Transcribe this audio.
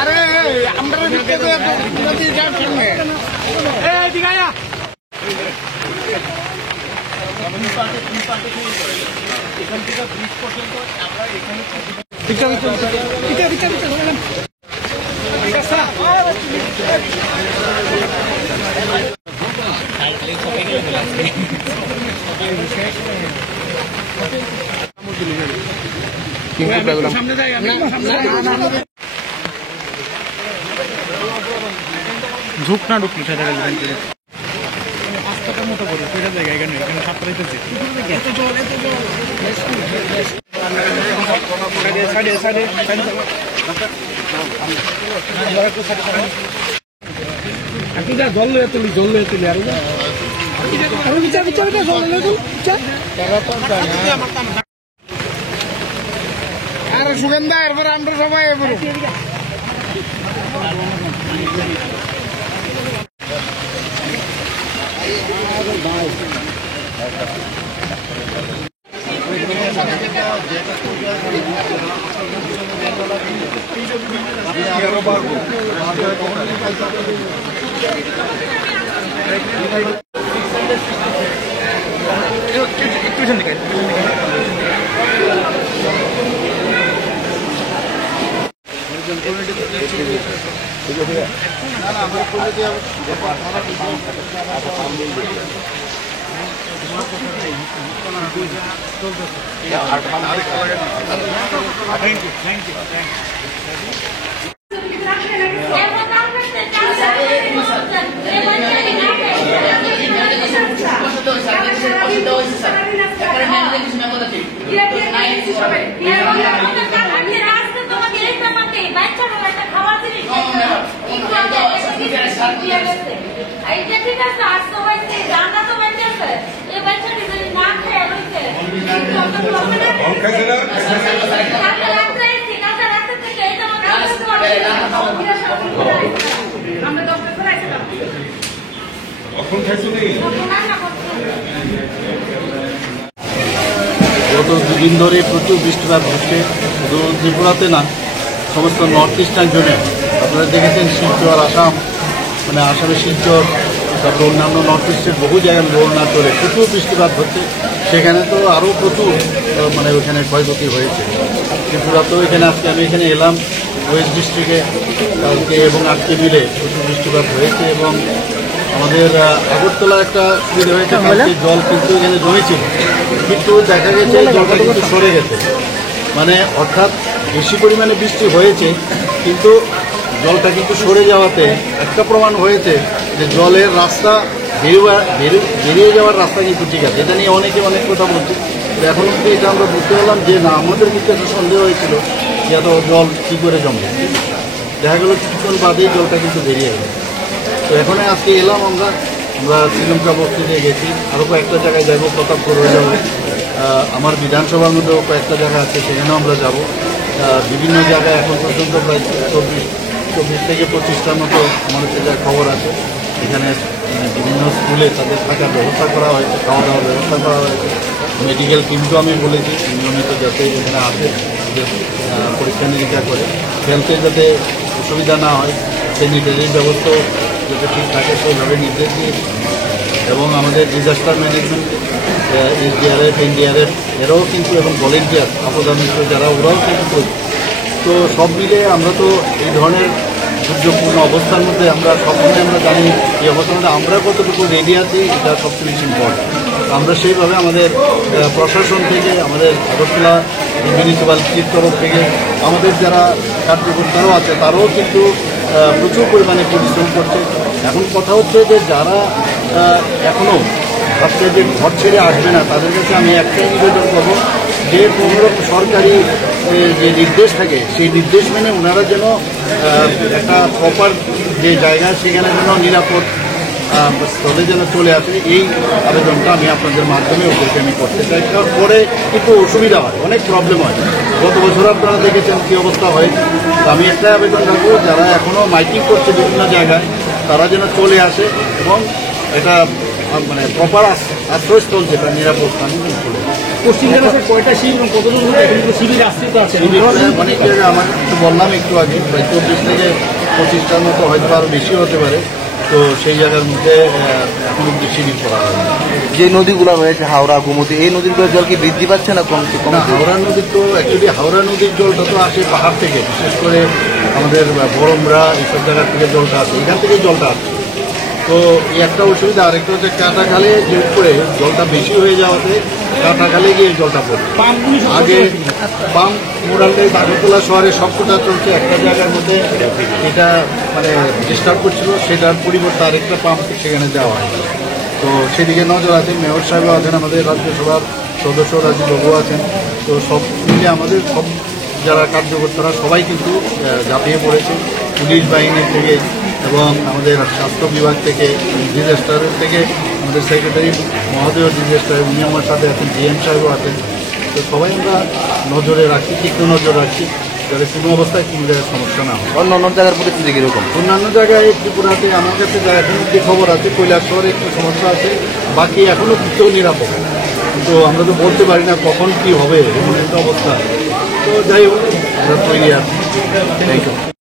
আরে আমরা নদী যাওয়ার সঙ্গে দিঘায়া এখান থেকে ব্রিজ পর্যন্ত আমরা এখানে ঝুঁক না ঢুকলি সেটা রাস্তাটার মতো করে সেটা জায়গা এখানে এখানে সাতটা দিতেছে জল লয়ে তুলি আর বিচার জল আর সুগন্ধা এরপর আমরা সবাই গত দুদিন ধরে প্রচুর বৃষ্টিপাত হচ্ছে, শুধু ত্রিপুরাতে না, সমস্ত নর্থ ইস্টার্ন জোনে। আপনারা দেখেছেন শিলচর আসাম, মানে আসামের শিলচর, তারপর অন্যান্য নর্থ ইস্টের বহু জায়গায় অরুণাচলে প্রচুর বৃষ্টিপাত হচ্ছে। সেখানে তো আরও প্রচুর মানে ওইখানে ক্ষয়ক্ষতি হয়েছে। ত্রিপুরাতেও এখানে আজকে আমি এখানে এলাম ওয়েস্ট ডিস্ট্রিক্টে, কালকে এবং আজকে মিলে প্রচুর বৃষ্টিপাত হয়েছে। এবং আমাদের আগরতলা একটা সুবিধা হয়েছে, জল কিন্তু এখানে জমেছিল, কিন্তু দেখা গেছে জলটা কিন্তু সরে গেছে। মানে অর্থাৎ বেশি পরিমাণে বৃষ্টি হয়েছে, কিন্তু জলটা কিন্তু সরে যাওয়াতে একটা প্রমাণ হয়েছে যে জলের রাস্তা বেরিয়ে যাওয়ার রাস্তা কিন্তু ঠিক আছে। এটা নিয়ে অনেকে অনেক কথা বলছে, এখন অব্দি এটা আমরা বুঝতে পারলাম যে না, আমাদের কিন্তু একটা সন্দেহ হয়েছিল যে এত জল কী করে জমে। দেখা গেল কিছুক্ষণ বাদেই জলটা কিন্তু বেরিয়ে গেল। তো এখন আজকে এলাম আমরা শ্রীলঙ্কা বস্তিতে গেছি, আরও কয়েকটা জায়গায় যাবো, প্রতাপপুর হয়ে যাবো, আমার বিধানসভার মধ্যেও কয়েকটা জায়গা আছে, সেখানেও আমরা যাব। বিভিন্ন জায়গায় এখন পর্যন্ত প্রায় 24 থেকে 25টার মতো আমার সেটার খবর আছে। এখানে বিভিন্ন স্কুলে তাদের থাকার ব্যবস্থা করা হয়েছে, খাওয়া দাওয়ার ব্যবস্থা করা হয়েছে। মেডিকেল টিমকেও আমি বলেছি নিয়মিত যাতে এখানে আসে, পরীক্ষা নিরীক্ষা করে হেলথে যাতে অসুবিধা না হয়, স্যানিটারির ব্যবস্থাও যাতে ঠিক থাকে সেইভাবে নির্দেশ দিয়েছি। এবং আমাদের ডিজাস্টার ম্যানেজমেন্ট, এসডিআরএফ, এনডিআরএফ এরাও কিন্তু এবং ভলেন্টিয়ার আপদা মিত্র যারা, ওরাও কিন্তু। তো সব মিলে আমরা তো এই ধরনের দুর্যোগপূর্ণ অবস্থার মধ্যে আমরা সবসময় আমরা জানি এই অবস্থার মধ্যে আমরা কতটুকু রেডি আছি, এটা সবচেয়ে বেশি ইম্পর্টেন্ট। আমরা সেইভাবে আমাদের প্রশাসন থেকে, আমাদের আগরতলা মিউনিসিপ্যালিটির তরফ থেকে, আমাদের যারা কার্যকর্তারাও আছে তারাও কিন্তু প্রচুর পরিমাণে পরিশ্রম করছে। এখন কথা হচ্ছে যে যারা এখনও ভাবছে যে ঘর ছেড়ে আসবে না, তাদের কাছে আমি একটাই নিবেদন করবো যে কোনো সরকারি যে নির্দেশ থাকে সেই নির্দেশ মেনে ওনারা যেন একটা প্রপার যে জায়গা সেখানে যেন নিরাপদ স্থলে যেন চলে আসে, এই আবেদনটা আমি আপনাদের মাধ্যমে ওদেরকে আমি করতে চাই। পরে কিন্তু অসুবিধা হয়, অনেক প্রবলেম হয়। গত বছর আপনারা দেখেছেন কী অবস্থা হয়েছে। আমি একটা আবেদন রাখবো, যারা এখনও মাইকিং করছে বিভিন্ন জায়গায়, তারা যেন চলে আসে এবং এটা মানে প্রপার আশ্রয়স্থল যেটা নিরাপদ স্থানে চলে আসে। পশ্চিম জেলাতে কয়টা শিবির এবং কতজন শিবির আশ্রিত আছে? অনেক জায়গায় আমার একটু বললাম একটু আগে প্রায় 24 থেকে 25টার মতো হয়তো আরও বেশি হতে পারে। তো সেই জায়গার মধ্যে এখন অব্দি শিবির করা হয়। যে নদীগুলো রয়েছে হাওড়া, গোমতী, এই নদীগুলোর জল কি বৃদ্ধি পাচ্ছে না কমছে? না, হাওড়া নদীর তো অ্যাকচুয়ালি হাওড়া নদীর জলটা তো আসে পাহাড় থেকে, বিশেষ করে আমাদের বরমরা এইসব জায়গার থেকে জলটা আসে, এখান থেকে জলটা আসে। তো এই একটা অসুবিধা। আরেকটা হচ্ছে কাটাখালে যে করে জলটা বেশি হয়ে যাওয়াতে কাটাখালে গিয়ে জলটা পড়ে। আগে পাম্প মোরালটাই আগরতলা শহরে সবকটা চলছে একটা জায়গার মধ্যে, এটা মানে ডিস্টার্ব করছিল, সেটার পরিবর্তে আরেকটা পাম্প সেখানে যাওয়া হয়। তো সেদিকে নজর আছে, মেয়র সাহেবও আছেন, আমাদের রাজ্যসভার সদস্য রাজীববাবু আছেন। তো সব মিলে আমাদের সব যারা কার্যকর্তারা সবাই কিন্তু ঝাঁপিয়ে পড়েছে, পুলিশ বাহিনী থেকে এবং আমাদের স্বাস্থ্য বিভাগ থেকে, ডিজাস্টারের থেকে আমাদের সেক্রেটারি মহোদয় ডিজাস্টার উনি আমার সাথে আছেন, ডিএম সাহেবও আছেন। তো সবাই আমরা নজরে রাখছি, তীক্ষ্ণ নজর রাখছি, যাতে কোনো অবস্থায় কোনো জায়গায় সমস্যা না হয়। অন্য অন্য জায়গার পরিস্থিতি কীরকম? অন্যান্য জায়গায় ত্রিপুরাতে আমার কাছে যা এখন যে খবর আছে, কৈলাস শহরে একটু সমস্যা আছে, বাকি এখনও কিছু নিরাপদ। কিন্তু আমরা তো বলতে পারি না কখন কি হবে, এমন একটা অবস্থা। তো যাই হোক, আমরা তৈরি আছি। Thank you.